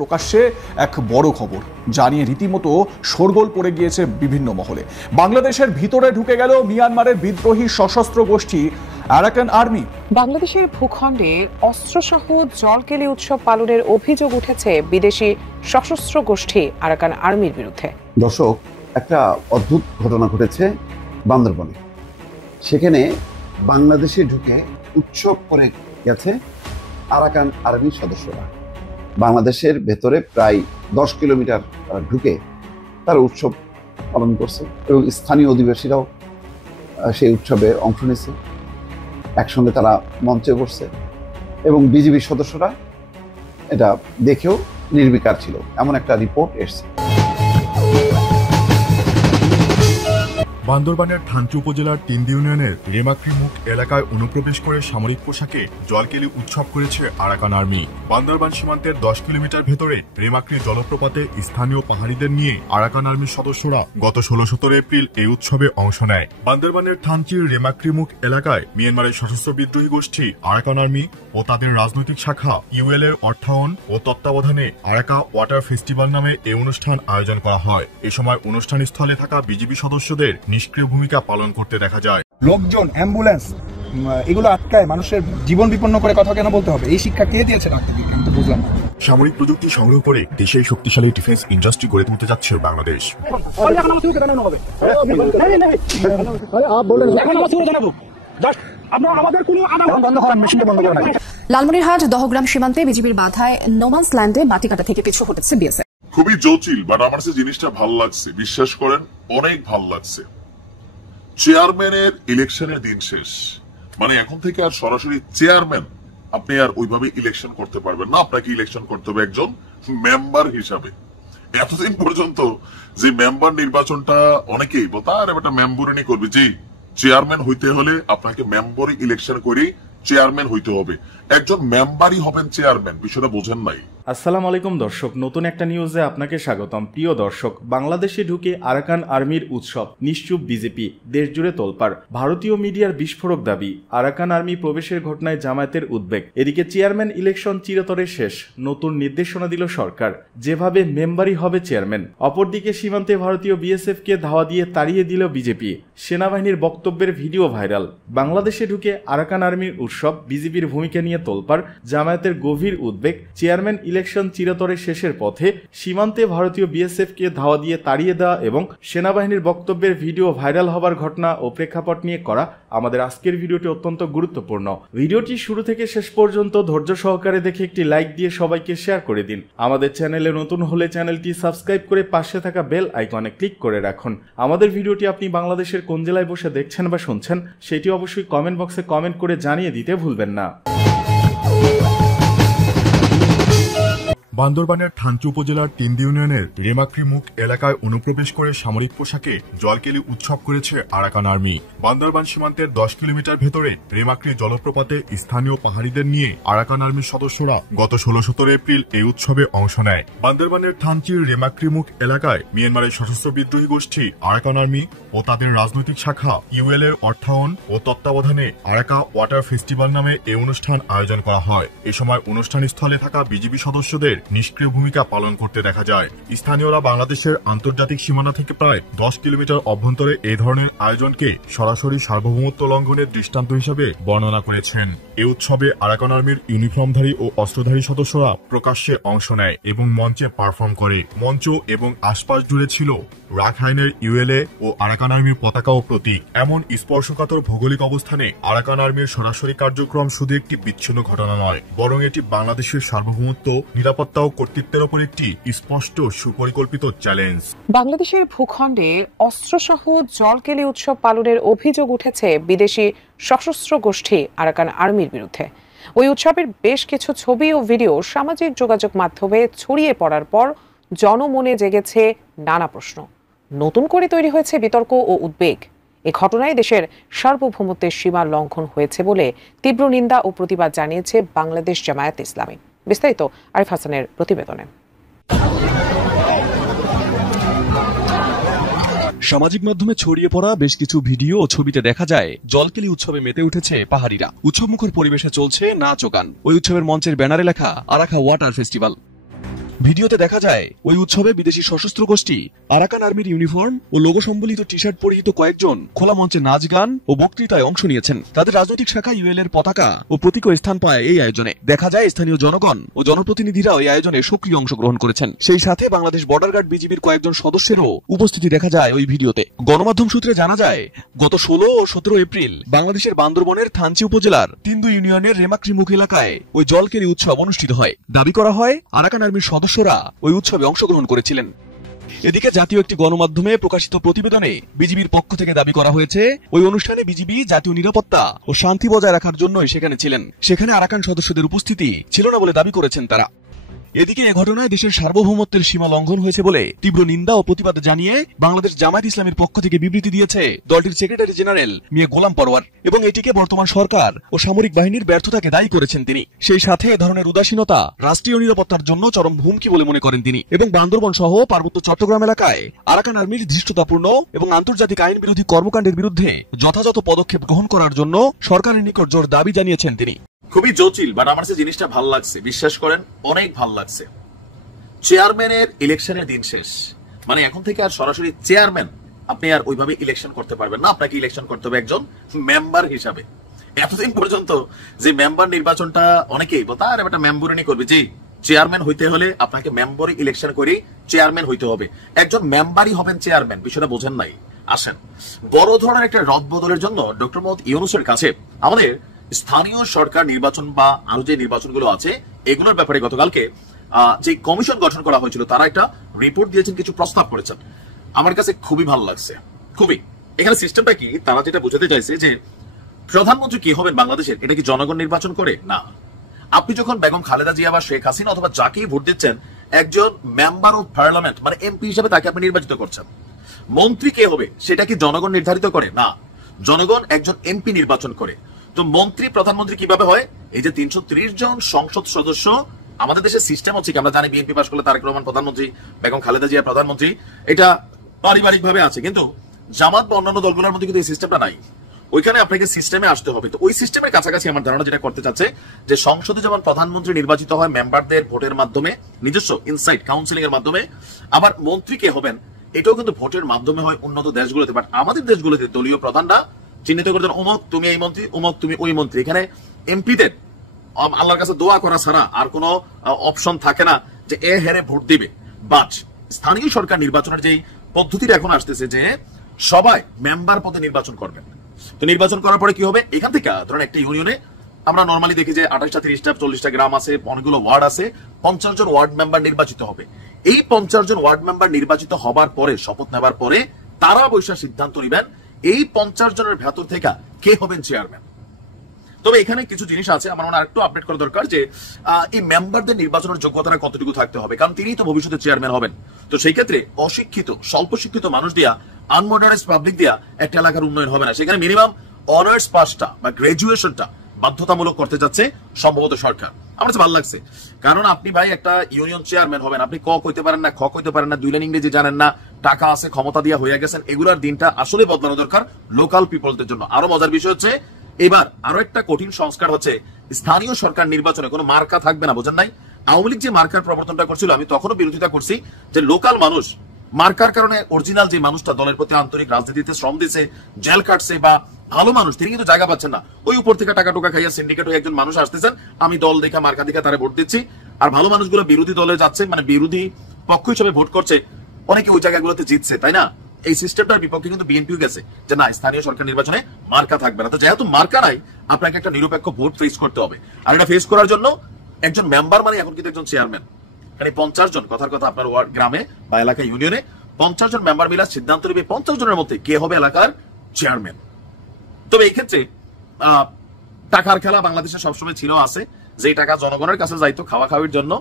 প্রকাশ্যে এক বড় খবর জানিয়ে রীতিমতো শোরগোল পড়ে গিয়েছে বিভিন্ন মহলে। বাংলাদেশের ভিতরে ঢুকে গেল মিয়ানমারের বিদ্রোহী সশস্ত্র গোষ্ঠী আরাকান আর্মি। বাংলাদেশের ভূখণ্ডে অস্ত্রসহ জলকেলি উৎসব পালনের অভিযোগ উঠেছে বিদেশি সশস্ত্র গোষ্ঠী আরাকান আর্মির বিরুদ্ধে। দর্শক, একটা অদ্ভুত ঘটনা ঘটেছে বান্দরবনে। সেখানে বাংলাদেশে ঢুকে উৎসব করে গেছে আরাকান আর্মির সদস্যরা। বাংলাদেশের ভেতরে প্রায় 10 কিলোমিটার ঢুকে তারা উৎসব পালন করছে এবং স্থানীয় অধিবাসীরাও সেই উৎসবে অংশ নিয়েছে। একসঙ্গে তারা মঞ্চে বসছে এবং বিজিবির সদস্যরা এটা দেখেও নির্বিকার ছিল, এমন একটা রিপোর্ট এসেছে। বান্দরবানের থানচি উপজেলার 3 ইউনিয়নের রেমাক্রি মুখ এলাকায় অনুপ্রবেশ করে সামরিক পোশাকে জলকেলি উৎসব করেছে আরাকান আর্মি। বান্দরবান সীমান্তের 10 কিলোমিটার ভেতরে রেমাক্রি জলপ্রপাতে স্থানীয় পাহাড়িদের নিয়ে আরাকান আর্মির সদস্যরা গত 16-17 এপ্রিল এই উৎসবে অংশ নেয়। বান্দরবানের থানচির রেমাক্রি মুখ এলাকায় মিয়ানমারের সশস্ত্র বিদ্রোহী গোষ্ঠী আরাকান আর্মি ও তাদের রাজনৈতিক শাখা ইউএল এর অর্থায়ন ও তত্ত্বাবধানে আরাকা ওয়াটার ফেস্টিভ্যাল নামে এই অনুষ্ঠান আয়োজন করা হয়। এ সময় অনুষ্ঠান স্থলে থাকা বিজিবি সদস্যদের নিষ্ক্রিয় ভূমিকা পালন করতে দেখা যায়। লোকজন, অ্যাম্বুলেন্স এগুলো আটকায় মানুষের জীবন বিপন্ন করে কথা কেন বলতে হবে? এই শিক্ষা কে দিয়েছে ডাক্তারদেরকে? আমি তো বুঝলাম না। সামরিক প্রযুক্তি সংগ্রহ করে দেশের শক্তিশালী ডিফেন্স ইন্ডাস্ট্রি গড়ে তুলতে যাচ্ছে বাংলাদেশ। লালমনিরহাট দহগ্রাম সীমান্তে বিজিবির বাধায় নোম্যান্স ল্যান্ডে মাটি কাটা থেকে পিছু হটেছে বিএসএফ। খুবই জটিল, বাট আমার কাছে জিনিসটা ভালো লাগছে, বিশ্বাস করেন অনেক ভালো লাগছে। চেয়ারম্যানের ইলেকশনের দিন শেষ, মানে এখন থেকে আর সরাসরি চেয়ারম্যান আপনি আর ওইভাবে ইলেকশন করতে পারবেন না, আপনাকে ইলেকশন করতে হবে একজন মেম্বার হিসাবে। এতদিন পর্যন্ত যে মেম্বার নির্বাচনটা অনেকেই বলতো আর একটা মেম্বরই করবে, যে চেয়ারম্যান হইতে হলে আপনাকে মেম্বরই ইলেকশন করে চেয়ারম্যান হইতে হবে, একজন মেম্বারই হবেন চেয়ারম্যান। বিষয়টা বোঝেন নাই। আসসালামু আলাইকুম দর্শক, নতুন একটা নিউজে আপনাকে স্বাগতম। প্রিয় দর্শক, বাংলাদেশে ঢুকে আরাকান আর্মির উৎসব, নিশ্চুপ বিজেপি, দেশজুড়ে তোলপাড়। ভারতীয় মিডিয়ার বিস্ফোরক দাবি, আরাকান আর্মি প্রবেশের ঘটনায় জামায়াতের উদ্বেগ। এদিকে চেয়ারম্যান ইলেকশন চিরতরে শেষ, নতুন নির্দেশনা দিল সরকার, যেভাবে মেম্বারই হবে চেয়ারম্যান। অপরদিকে সীমান্তে ভারতীয় বিএসএফ কে ধাওয়া দিয়ে তাড়িয়ে দিল বিজেপি। সেনাবাহিনীর বক্তব্যের ভিডিও ভাইরাল। বাংলাদেশে ঢুকে আরাকান আর্মির উৎসব, বিজেপির ভূমিকা নিয়ে তোলপাড়, জামায়াতের গভীর উদ্বেগ। চেয়ারম্যান ইলেকশন চিরতরে শেষের পথে, সীমান্তে ভারতীয় বিএসএফ কে ধাওয়া দিয়ে তাড়িয়ে দেওয়া এবং সেনাবাহিনীর বক্তব্যের ভিডিও ভাইরাল হবার ঘটনা ও প্রেক্ষাপট নিয়ে করা আমাদের আজকের ভিডিওটি অত্যন্ত গুরুত্বপূর্ণ। ভিডিওটি শুরু থেকে শেষ পর্যন্ত ধৈর্য সহকারে দেখে একটি লাইক দিয়ে সবাইকে শেয়ার করে দিন। আমাদের চ্যানেলে নতুন হলে চ্যানেলটি সাবস্ক্রাইব করে পাশে থাকা বেল আইকনে ক্লিক করে রাখুন। আমাদের ভিডিওটি আপনি বাংলাদেশের কোন জেলায় বসে দেখছেন বা শুনছেন সেটি অবশ্যই কমেন্ট বক্সে কমেন্ট করে জানিয়ে দিতে ভুলবেন না। বান্দরবানের থানচি উপজেলার 3 ইউনিয়নের রেমাক্রি মুখ এলাকায় অনুপ্রবেশ করে সামরিক পোশাকে জলকেলি উৎসব করেছে আরাকান আর্মি। বান্দরবান সীমান্তের 10 কিলোমিটার ভেতরে রেমাক্রি জলপ্রপাতে স্থানীয় পাহাড়িদের নিয়ে আরাকান আর্মির সদস্যরা গত 16-17 এপ্রিল এই উৎসবে অংশ নেয়। বান্দরবানের থানচির রেমাক্রি মুখ এলাকায় মিয়ানমারের সশস্ত্র বিদ্রোহী গোষ্ঠী আরাকান আর্মি ও তাদের রাজনৈতিক শাখা ইউএল এর অর্থায়ন ও তত্ত্বাবধানে আরাকা ওয়াটার ফেস্টিভ্যাল নামে এই অনুষ্ঠান আয়োজন করা হয়। এ সময় অনুষ্ঠান স্থলে থাকা বিজিবি সদস্যদের নিষ্ক্রিয় ভূমিকা পালন করতে দেখা যায়। স্থানীয়রা বাংলাদেশের আন্তর্জাতিক সীমানা থেকে প্রায় 10 কিলোমিটার অভ্যন্তরে এই ধরনের আয়োজনকে সরাসরি সার্বভৌমত্ব লঙ্ঘনের দৃষ্টান্ত হিসাবে বর্ণনা করেছেন। এই উৎসবে আরাকান আর্মির ইউনিফর্মধারী ও অস্ত্রধারী সদস্যরা প্রকাশ্যে অংশ নেয় এবং মঞ্চে পারফর্ম করে। মঞ্চ এবং আশপাশ জুড়ে ছিল রাখাইনের ইউএলএ ও আরাকান আর্মির পতাকা ও প্রতীক। এমন স্পর্শকাতর ভৌগোলিক অবস্থানে আরাকান আর্মির সরাসরি কার্যক্রম শুধু একটি বিচ্ছিন্ন ঘটনা নয়, বরং এটি বাংলাদেশের সার্বভৌমত্ব, নিরাপত্তা ও কর্তৃত্বের ওপর একটি স্পষ্ট সুপরিকল্পিত চ্যালেঞ্জ। বাংলাদেশের ভূখণ্ডে অস্ত্রসহ জলকেলি উৎসব পালনের অভিযোগ উঠেছে বিদেশি সশস্ত্র গোষ্ঠী আরাকান আর্মির বিরুদ্ধে। ওই উৎসবের বেশ কিছু ছবি ও ভিডিও সামাজিক যোগাযোগ মাধ্যমে ছড়িয়ে পড়ার পর জনমনে জেগেছে নানা প্রশ্ন। নতুন করে তৈরি হয়েছে বিতর্ক ও উদ্বেগ। এ ঘটনায় দেশের সার্বভৌমত্বের সীমা লঙ্ঘন হয়েছে বলে তীব্র নিন্দা ও প্রতিবাদ জানিয়েছে বাংলাদেশ জামায়াত ইসলামী। বিস্তারিত আরিফ হাসানের প্রতিবেদনে। সামাজিক মাধ্যমে ছড়িয়ে পড়া বেশ কিছু ভিডিও ও ছবিতে দেখা যায় জলকেলি উৎসবে মেতে উঠেছে পাহাড়িরা। উৎসবমুখর পরিবেশে চলছে নাচ ও গান। ওই উৎসবের মঞ্চের ব্যানারে লেখা আরাকা ওয়াটার ফেস্টিভ্যাল। ভিডিওতে দেখা যায় ওই উৎসবে বিদেশি সশস্ত্র গোষ্ঠী আরাকান আর্মির ইউনিফর্ম ও লোগো সম্বলিত টি শার্ট পরিহিত কয়েকজন খোলা মঞ্চে নাচ গান ও বক্তৃতায় অংশ নিয়েছেন। তাদের রাজনৈতিক শাখা ইউএল এর পতাকা ও প্রতীকও স্থান পায় এই আয়োজনে। দেখা যায় স্থানীয় জনগণ ও জনপ্রতিনিধিরাও এই আয়োজনে সক্রিয় অংশগ্রহণ করেছেন। সেই সাথে বাংলাদেশ বর্ডার গার্ড বিজিবির কয়েকজন সদস্যেরও উপস্থিতি দেখা যায় ওই ভিডিওতে। গণমাধ্যম সূত্রে জানা যায় গত 16 ও 17 এপ্রিল বাংলাদেশের বান্দরবনের থানচি উপজেলার তিন্দু ইউনিয়নের রেমাক্রিমুখ এলাকায় ওই জলকেলি উৎসব অনুষ্ঠিত হয়। দাবি করা হয় আরাকান আর্মির সদস্যরা ওই উৎসবে অংশগ্রহণ করেছিলেন। এদিকে জাতীয় একটি গণমাধ্যমে প্রকাশিত প্রতিবেদনে বিজিবির পক্ষ থেকে দাবি করা হয়েছে ওই অনুষ্ঠানে বিজিবি জাতীয় নিরাপত্তা ও শান্তি বজায় রাখার জন্যই সেখানে ছিলেন। সেখানে আরাকান সদস্যদের উপস্থিতি ছিল না বলে দাবি করেছেন তারা। এদিকে এ ঘটনায় দেশের সার্বভৌমত্বের সীমা লঙ্ঘন হয়েছে বলে তীব্র নিন্দা ও প্রতিবাদ জানিয়ে বাংলাদেশ জামায়াত ইসলামের পক্ষ থেকে বিবৃতি দিয়েছে দলটির সেক্রেটারি জেনারেল মিয়া গোলাম পরওয়ার, এবং এটিকে বর্তমান সরকার ও সামরিক বাহিনীর ব্যর্থতাকে দায়ী করেছেন তিনি। সেই সাথে এ ধরনের উদাসীনতা রাষ্ট্রীয় নিরাপত্তার জন্য চরম হুমকি বলে মনে করেন তিনি, এবং বান্দরবন সহ পার্বত্য চট্টগ্রাম এলাকায় আরাকান আর্মির ধৃষ্টতাপূর্ণ এবং আন্তর্জাতিক আইন বিরোধী কর্মকাণ্ডের বিরুদ্ধে যথাযথ পদক্ষেপ গ্রহণ করার জন্য সরকারের নিকট জোর দাবি জানিয়েছেন তিনি। খুবই জটিল, বাট আমার কাছে জিনিসটা ভালো লাগছে, বিশ্বাস করেন অনেক ভালো লাগছে। চেয়ারম্যানের ইলেকশনের দিন শেষ, মানে এখন থেকে আর সরাসরি চেয়ারম্যান আপনি আর ওইভাবে ইলেকশন করতে পারবেন না, আপনাকে ইলেকশন করতে হবে একজন মেম্বার হিসাবে। এতদিন পর্যন্ত যে মেম্বার নির্বাচনটা অনেকেই বলতো আর একটা মেম্বুরিনি করবে, যে চেয়ারম্যান হইতে হলে আপনাকে মেম্বারই ইলেকশন করে চেয়ারম্যান হইতে হবে, একজন মেম্বারই হবেন চেয়ারম্যান, বিষয়টা বোঝেন নাই। আসেন, বড় ধরনের একটা রদবদলের জন্য ডক্টর মোহাম্মদ ইউনূসের কাছে আমাদের স্থানীয় সরকার নির্বাচন বা আরো যে নির্বাচনগুলো আছে এগুলোর ব্যাপারে গতকালকে যে কমিশন গঠন করা হয়েছিল তারা একটা রিপোর্ট দিয়েছেন, কিছু প্রস্তাব করেছেন। আমার কাছে খুবই ভালো লাগছে, খুবই। এখানে সিস্টেমটা কি, তারা যেটা বোঝাতে চাইছে যে প্রধানমন্ত্রী কি হবেন বাংলাদেশের, এটা কি জনগণ নির্বাচন করে? না। আপনি যখন বেগম খালেদা জিয়া বা শেখ হাসিনা অথবা যাকেই ভোট দিচ্ছেন, একজন মেম্বার অফ পার্লামেন্ট মানে এমপি হিসেবে তাকে আপনি নির্বাচিত করছেন। মন্ত্রী কে হবে সেটা কি জনগণ নির্ধারিত করে? না, জনগণ একজন এমপি নির্বাচন করে। তো মন্ত্রী প্রধানমন্ত্রী কিভাবে হয়? এই যে 330 জন সংসদ সদস্য, আমাদের দেশের সিস্টেম হচ্ছে কি, আমরা জানি বিএনপি পাশ করলে তারেক রহমান প্রধানমন্ত্রী, বেগম খালেদা জিয়া প্রধানমন্ত্রী, এটা পারিবারিক ভাবে আছে। কিন্তু জামাত বা অন্যান্য দলগুলোর মধ্যে কিন্তু এই সিস্টেমটা নাই, ওইখানে আপনাকে সিস্টেমে আসতে হবে। তো ওই সিস্টেমের কাছাকাছি আমার ধারণা যেটা করতে চাচ্ছে যে সংসদে যেমন প্রধানমন্ত্রী নির্বাচিত হয় মেম্বারদের ভোটের মাধ্যমে, নিজস্ব ইনসাইড কাউন্সিলিং এর মাধ্যমে, আবার মন্ত্রী কে হবেন এটাও কিন্তু ভোটের মাধ্যমে হয় উন্নত দেশগুলোতে। বাট আমাদের দেশগুলোতে দলীয় প্রধানরা চিহ্নিত করতেন, অমুক তুমি এই মন্ত্রী, অমুক তুমি ওই মন্ত্রী। এখানে এমপিদের আল্লাহর কাছে দোয়া করা ছাড়া আর কোনো অপশন থাকে না যে এ হেরে ভোট দিবে। বাট স্থানীয় সরকার নির্বাচনের যেই পদ্ধতিটা এখন আসতেছে যে সবাই মেম্বার পদে নির্বাচন করবেন। তো নির্বাচন করার পরে কি হবে, এখান থেকে ধরেন একটা ইউনিয়নে আমরা নর্মালি দেখি যে 28টা 30টা 40টা গ্রাম আছে, অনেকগুলো ওয়ার্ড আছে, 50 জন ওয়ার্ড মেম্বার নির্বাচিত হবে। এই 50 জন ওয়ার্ড মেম্বার নির্বাচিত হবার পরে, শপথ নেবার পরে তারা বৈশা সিদ্ধান্ত নেবেন এই 50 জনের ভেতর থেকে কে হবেন চেয়ারম্যান। তবে এখানে কিছু জিনিস আছে আমার মনে হয় আরেকটু আপডেট করা দরকার, যে এই মেম্বারদের নির্বাচনের যোগ্যতাটা কতটুকু থাকতে হবে, কারণ তিনিই তো ভবিষ্যতে চেয়ারম্যান হবেন। তো সেই ক্ষেত্রে অশিক্ষিত স্বল্প শিক্ষিত মানুষ দিয়া, আনমডারাইজড পাবলিক দিয়া একটা এলাকার উন্নয়ন হবে না। সেখানে মিনিমাম অনার্স পাসটা বা গ্রাজুয়েশনটা বাধ্যতামূলক করতে যাচ্ছে সম্ভবত সরকার। আমার কাছে ভালো লাগছে, কারণ আপনি ভাই একটা ইউনিয়ন চেয়ারম্যান হবেন, আপনি ক কইতে পারেন না, খ কইতে পারেন না, 2 লাইন ইংরেজি জানেন না, টাকা আছে, ক্ষমতা দিয়া হয়ে গেছেন, এগুলার দিনটা আসলে বদলানো দরকার লোকাল পিপলদের জন্য। আরো মজার বিষয় হচ্ছে এবার আরো একটা কঠিন সংস্কার হচ্ছে, স্থানীয় সরকার নির্বাচনে কোনো মার্কা থাকবে না। বোঝেন নাই? আওয়ামী লীগ যে মার্কার প্রবর্তনটা করছিল আমি তখনও বিরোধিতা করছি, যে লোকাল মানুষ মার্কার কারণে অরিজিনাল যে মানুষটা দলের প্রতি আন্তরিক রাজনীতিতে শ্রম দিচ্ছে, জেল কাটছে বা ভালো মানুষ, তিনি কিন্তু জায়গা পাচ্ছেন না। ওই উপর থেকে টাকা টোকা খাইয়া সিন্ডিকেট হয়ে একজন মানুষ আসতেছেন, আমি দল দেখা মার্কা দেখা তারা ভোট দিচ্ছি, আর ভালো মানুষগুলো বিরোধী দলে যাচ্ছে, মানে বিরোধী পক্ষ হিসেবে ভোট করছে, অনেকে ওই জায়গাগুলোতে জিতছে, তাই না? এই সিস্টেমটার বিপক্ষে কিন্তু বিএনপিও গেছে যে না, স্থানীয় সরকার নির্বাচনে মার্কা থাকবে না। তো যেহেতু মার্কা নাই, আপনাকে একটা নিরপেক্ষ ভোট ফেস করতে হবে। আর এটা ফেস করার জন্য একজন মেম্বার মানে এখন কিন্তু একজন চেয়ারম্যান, মানে 50 জন, কথার কথা আপনার ওয়ার্ড গ্রামে বা এলাকা ইউনিয়নে 50 জন মেম্বার মিলে সিদ্ধান্ত নেবে 50 জনের মধ্যে কে হবে এলাকার চেয়ারম্যান। তবে এই ক্ষেত্রে টাকার খেলা বাংলাদেশে সবসময় ছিল, আছে, যে টাকা জনগণের কাছে যাইতো খাওয়া খাওয়ার জন্য,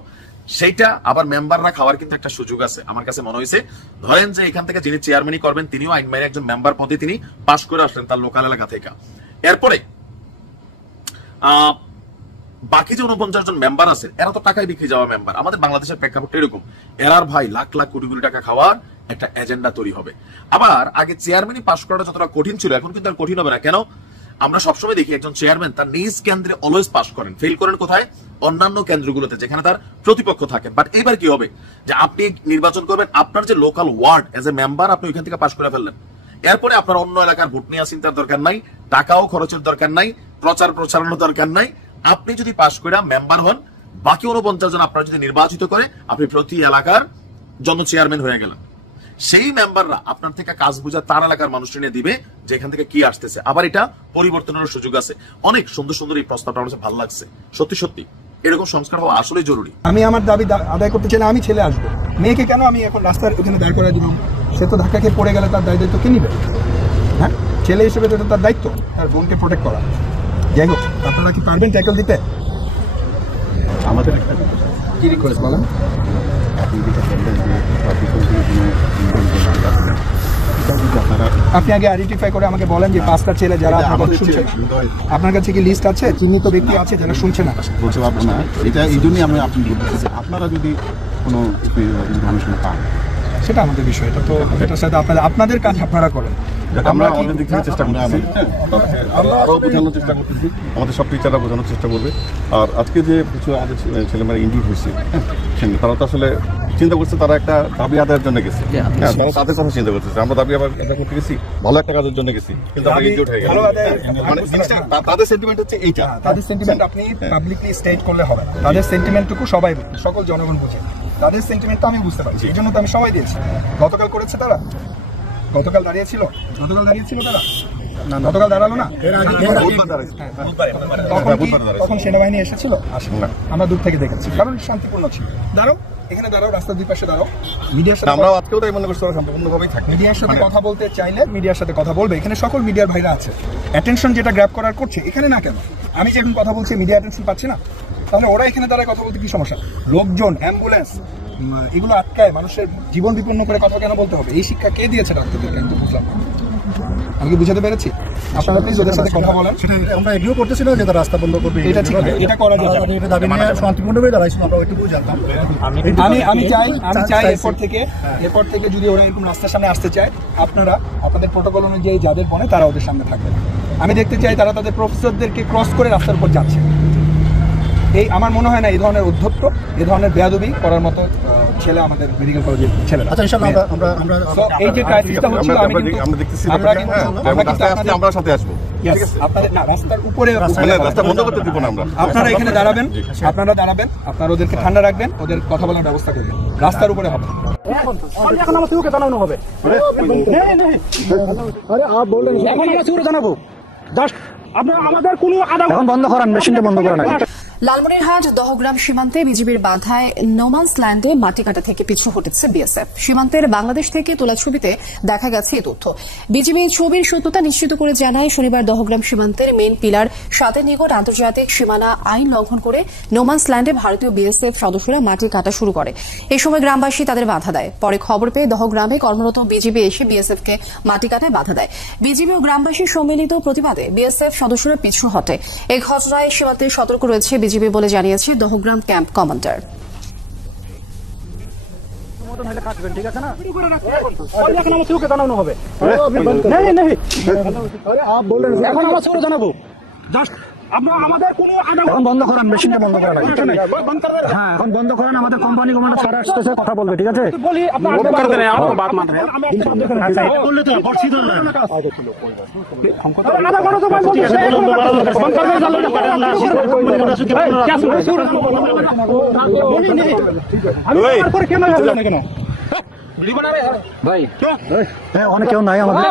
সেইটা আবার মেম্বাররা খাওয়ার কিন্তু একটা সুযোগ আছে। আমার কাছে মনে হয়েছে ধরেন যে এখান থেকে যিনি চেয়ারম্যানই করবেন তিনিও আইন মাইনে একজন মেম্বার পদে তিনি পাশ করে আসলেন তার লোকাল এলাকা থেকে। এরপরে বাকি যে 49 জন মেম্বার আছে এরা তো টাকায় বিক্রি যাওয়া মেম্বার। আমাদের বাংলাদেশের প্রেক্ষাপটটা এরকম, এরার ভাই লাখ লাখ কোটি কোটি টাকা খাওয়ার একটা এজেন্ডা তৈরি হবে। আবার আগে চেয়ারম্যানই পাশ করাটা যতটা কঠিন ছিল এখন কিন্তু আর কঠিন হবে না। কেন? আমরা সবসময় দেখি একজন চেয়ারম্যান তার নিজ কেন্দ্রে অলওয়েজ পাস করেন, ফেল করেন কোথায়? অন্যান্য কেন্দ্রগুলোতে যেখানে তার প্রতিপক্ষ থাকে। বাট এবার কি হবে যে আপনি নির্বাচন করবেন, আপনার যে local ward as a member আপনি ওইখান থেকে পাস করে ফেললেন, এরপরে আপনার অন্য এলাকার ভোট নিয়ে চিন্তার দরকার নাই, টাকাও খরচের দরকার নাই, প্রচারণার দরকার নাই। আপনি যদি পাস করে মেম্বার হন, বাকি 49 জন আপনার যদি নির্বাচিত করে, আপনি প্রতি এলাকার জন্য চেয়ারম্যান হয়ে গেলেন। সেই মেম্বাররা আপনার থেকে কাজ বুঝা তার এলাকার মানুষ নিয়ে দিবে যে এখান থেকে কি আসতেছে। আবার এটা পরিবর্তনের সুযোগ আছে। অনেক সুন্দর সুন্দর এই প্রস্তাবটা আমার ভালো লাগছে। সত্যি সত্যি এরকম সংস্কার হওয়া আসলে জরুরি। আমি আমার দাবি আদায় করতে চাইলে আমি ছেলে আসবো, মেয়েকে কেন আমি এখন রাস্তার ওখানে দাঁড় করে দিব? সে তো ধাক্কা খেয়ে পড়ে গেলে তার দায়িত্ব কে নিবে? হ্যাঁ, ছেলে হিসেবে তো তার দায়িত্ব তার বোনকে প্রোটেক্ট করা। যাই হোক, আপনারা কি পারবেন ট্যাকল দিতে? আমাদের একটা কি রিকোয়েস্ট বলেন? আপনি আগে আইডেন্টিফাই করে আমাকে বলেন যে 5টা ছেলে যারা আপনার কাছে কি লিস্ট আছে, চিহ্নিত ব্যক্তি আছে যারা শুনছে না? বলতে পারবো না, এটা এই জন্যই আমি আপনি বলতেছি, আপনারা যদি কোনো ইনফরমেশন পান সেটা আমাদের বিষয়, এটা তো এটার সাথে আপনাদের কাজ আপনারা করেন। আমরা আমাদের দিক থেকে চেষ্টা করছি, আমরাও বোঝানোর চেষ্টা করতেছি, আমাদের সব টিচাররা বোঝানোর চেষ্টা করবে। আর আজকে যে কিছু আমাদের ছেলেমেয়েরা ইনজুর হয়েছে, তারা তো আসলে চিন্তা করছে তারা একটা দাবি আদায়ের জন্য গেছে, হ্যাঁ তারা তাদের কথা চিন্তা করতেছে। আমরা দাবি আবার করতে গেছি, ভালো একটা কাজের জন্য গেছি, কিন্তু আমরা ইনজুর হয়ে গেল। মানে জিনিসটা তাদের সেন্টিমেন্ট হচ্ছে এইটা, তাদের সেন্টিমেন্ট আপনি পাবলিকলি স্টেট করলে হবে। তাদের সেন্টিমেন্টটুকু সবাই সকল জনগণ বুঝে, তাদের সেন্টিমেন্টটা আমি বুঝতে পারছি, এই জন্য তো আমি সবাই দিয়েছি। গতকাল করেছে তারা, গতকাল দাঁড়িয়েছিল তারা, গতকাল দাঁড়ালো না, তখন সেনাবাহিনী এসেছিল? আমরা দূর থেকে দেখেছি, কারণ শান্তিপূর্ণ ছিল। দাঁড়াও, এখানে দাঁড়াও, রাস্তার দুই পাশে দাঁড়াও। মিডিয়ার সাথে আমরা আজকেও তাই মনে করছি ওরা শান্তিপূর্ণভাবেই থাকে। মিডিয়ার সাথে কথা বলতে চাইলে মিডিয়ার সাথে কথা বলবে, এখানে সকল মিডিয়ার ভাইরা আছে। অ্যাটেনশন যেটা গ্র্যাব করার করছে, এখানে না কেন? আমি যে এখন কথা বলছি মিডিয়া অ্যাটেনশন পাচ্ছে না, তাহলে ওরা এখানে দাঁড়ায় কথা বলতে কি সমস্যা? লোকজন, অ্যাম্বুলেন্স, এগুলো আটকায় মানুষের জীবন বিপন্ন করে কথা কেন বলতে হবে? এই শিক্ষা কে দিয়েছে ডাক্তারদেরকে? আমি তো বুঝলাম, আমি কি বুঝাতে পেরেছি? আপনারা প্লিজ ওদের সাথে কথা বলেন। আমরা এগ্রিও করতেছিলাম যে রাস্তা বন্ধ করবে, এটা ঠিক আছে, এটা করা যাবে। এটা দাবি নিয়ে শান্তিপূর্ণভাবে দাঁড়াইছিল, আমরা ওইটুকু জানতাম। আমি চাই এরপর থেকে যদি ওরা এরকম রাস্তার সামনে আসতে চায়, আপনারা আপনাদের প্রোটোকল অনুযায়ী যাদের বনে তারা ওদের সামনে থাকবে। আমি দেখতে চাই তারা তাদের প্রফেসরদেরকে ক্রস করে রাস্তার উপর যাচ্ছে। এই আমার মনে হয় না এই ধরনের উদ্ধত্ত, এই ধরনের বেয়াদবি করার মতো ছেলে আমাদের মেডিকেল কলেজের ছেলেরা। আচ্ছা, ইনশাআল্লাহ আমরা এই যে ক্রাইসিসটা হচ্ছিল, আমরা সাথে আসবো। আপনাদের না, রাস্তার উপরে রাস্তা বন্ধ করতে দিব না আমরা। আপনারা এখানে দাঁড়াবেন, আপনারা ওদেরকে ঠান্ডা রাখবেন, ওদের কথা বলার ব্যবস্থা করবেন, রাস্তার উপরে হবে। এখন আমার চুকে জানানো হবে, এখন আমরা চুকে জানাবো। জাস্ট আপনারা আমাদের কোনো এখন বন্ধ করান, মেশিনটা বন্ধ করান। লালমনিরহাট দহগ্রাম সীমান্তে বিজিবির বাধায় নোমান্স ল্যান্ডে মাটি কাটা থেকে পিছু হটেছে বিএসএফ। সীমান্তের বাংলাদেশ থেকে তোলা ছবিতে দেখা গেছে এই তথ্য। বিজিবি ছবির সত্যতা নিশ্চিত করে জানায়, শনিবার দহগ্রাম সীমান্তের মেন পিলার 7 নিকট আন্তর্জাতিক সীমানা আইন লঙ্ঘন করে নোমান্স ল্যান্ডে ভারতীয় বিএসএফ সদস্যরা মাটি কাটা শুরু করে। এই সময় গ্রামবাসী তাদের বাধা দেয়। পরে খবর পেয়ে দহগ্রামে কর্মরত বিজিবি এসে বিএসএফ কে মাটি কাটায় বাধা দেয়। বিজিবি ও গ্রামবাসীর সম্মিলিত প্রতিবাদে বিএসএফ সদস্যরা পিছু হটে। এই ঘটনায় সীমান্তে সতর্ক রয়েছে বিজিবি বলে জানিয়েছে দহগ্রাম ক্যাম্প কমান্ডার। ঠিক আছে না, এখন আমার চুকে জানানো হবে। এখন আমরা চুকে জানাবো। জাস্ট আমাদের কোনো এখন বন্ধ করান, মেশিনটা বন্ধ করান। হ্যাঁ, এখন বন্ধ করেন, আমাদের কোম্পানি কমান্ডার স্যার আসতেছে, কথা বলবে। ঠিক আছে, বলি কেন ভাই? অনেক কেউ নাই আমাদের।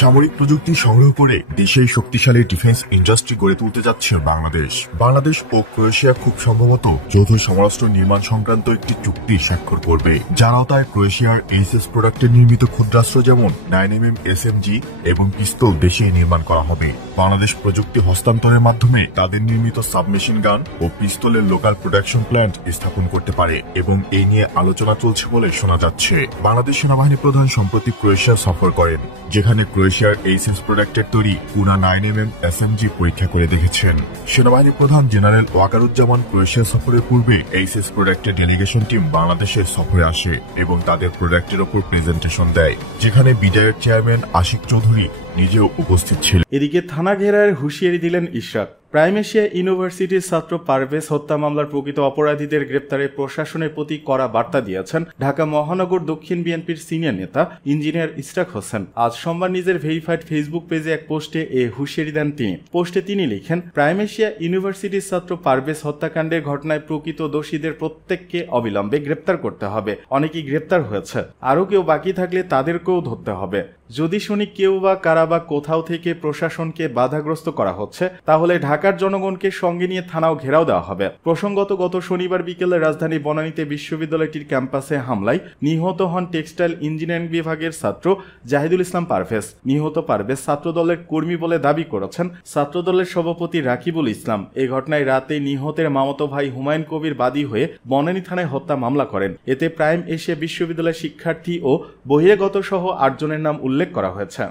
সামরিক প্রযুক্তি সংগ্রহ করে দেশেই শক্তিশালী ডিফেন্স ইন্ডাস্ট্রি গড়ে তুলতে যাচ্ছে বাংলাদেশ। বাংলাদেশ ও ক্রোয়েশিয়া খুব সম্ভবত যৌথ সমরাস্ত্র নির্মাণ সংক্রান্ত একটি চুক্তি স্বাক্ষর করবে, যার আওতায় ক্রোয়েশিয়ার এইচএস প্রোডাক্টে নির্মিত ক্ষুদ্রাস্ত্র যেমন 9mm SMG এবং পিস্তল দেশে নির্মাণ করা হবে। বাংলাদেশ প্রযুক্তি হস্তান্তরের মাধ্যমে তাদের নির্মিত সাবমেশিন গান ও পিস্তলের লোকাল প্রোডাকশন প্ল্যান্ট স্থাপন করতে পারে। এবং এই নিয়ে আলোচনা চলছে বলে শোনা যাচ্ছে। বাংলাদেশ সেনাবাহিনী প্রধান সম্প্রতি ক্রোয়েশিয়া সফর করেন, যেখানে ক্রোয়েশিয়ার এইচএস প্রোডাক্টের তৈরি কুনা 9mm SMG পরীক্ষা করে দেখেছেন। সেনাবাহিনী প্রধান জেনারেল ওয়াকারুজ্জামান ক্রোয়েশিয়া সফরের পূর্বে এইচএস প্রোডাক্টের ডেলিগেশন টিম বাংলাদেশের সফরে আসে এবং তাদের প্রোডাক্টের ওপর প্রেজেন্টেশন দেয়, যেখানে বিডায়ের চেয়ারম্যান আশিক চৌধুরী নিজেও উপস্থিত ছিলেন। এদিকে থানা ঘেরার হুঁশিয়ারি দিলেন ইশরাক। প্রাইম এশিয়া ইউনিভার্সিটির ছাত্র পারভেজ হত্যা মামলার প্রকৃত অপরাধীদের গ্রেপ্তারে প্রশাসনের প্রতি কড়া বার্তা দিয়েছেন ঢাকা মহানগর দক্ষিণ বিএনপির সিনিয়র নেতা ইঞ্জিনিয়ার ইশরাক হোসেন। আজ সোমবার নিজের ভেরিফাইড ফেসবুক পেজে এক পোস্টে এ হুঁশিয়ারি দেন তিনি। পোস্টে তিনি লিখেন, প্রাইম এশিয়া ইউনিভার্সিটির ছাত্র পারভেজ হত্যাকাণ্ডের ঘটনায় প্রকৃত দোষীদের প্রত্যেককে অবিলম্বে গ্রেপ্তার করতে হবে। অনেকেই গ্রেপ্তার হয়েছে, আরও কেউ বাকি থাকলে তাদেরকেও ধরতে হবে। যদি শুনি কেউ বা কারা বা কোথাও থেকে প্রশাসনকে বাধাগ্রস্ত করা হচ্ছে, তাহলে ঢাকার জনগণকে সঙ্গে নিয়ে থানাও ঘেরাও দেওয়া হবে। প্রসঙ্গত গত শনিবার বিকেলে রাজধানী বনানীতে বিশ্ববিদ্যালয়টির ক্যাম্পাসে হামলায় নিহত হন টেক্সটাইল ইঞ্জিনিয়ারিং বিভাগের ছাত্র জাহিদুল ইসলাম পারভেজ। নিহত পারভেজ ছাত্রদলের কর্মী বলে দাবি করেছেন ছাত্রদলের সভাপতি রাকিবুল ইসলাম। এই ঘটনায় রাতে নিহতের মামাতো ভাই হুমায়ুন কবির বাদী হয়ে বনানী থানায় হত্যা মামলা করেন। এতে প্রাইম এশিয়া বিশ্ববিদ্যালয়ের শিক্ষার্থী ও বহিরাগত সহ 8 জনের নাম উল্লেখ করা হয়েছে।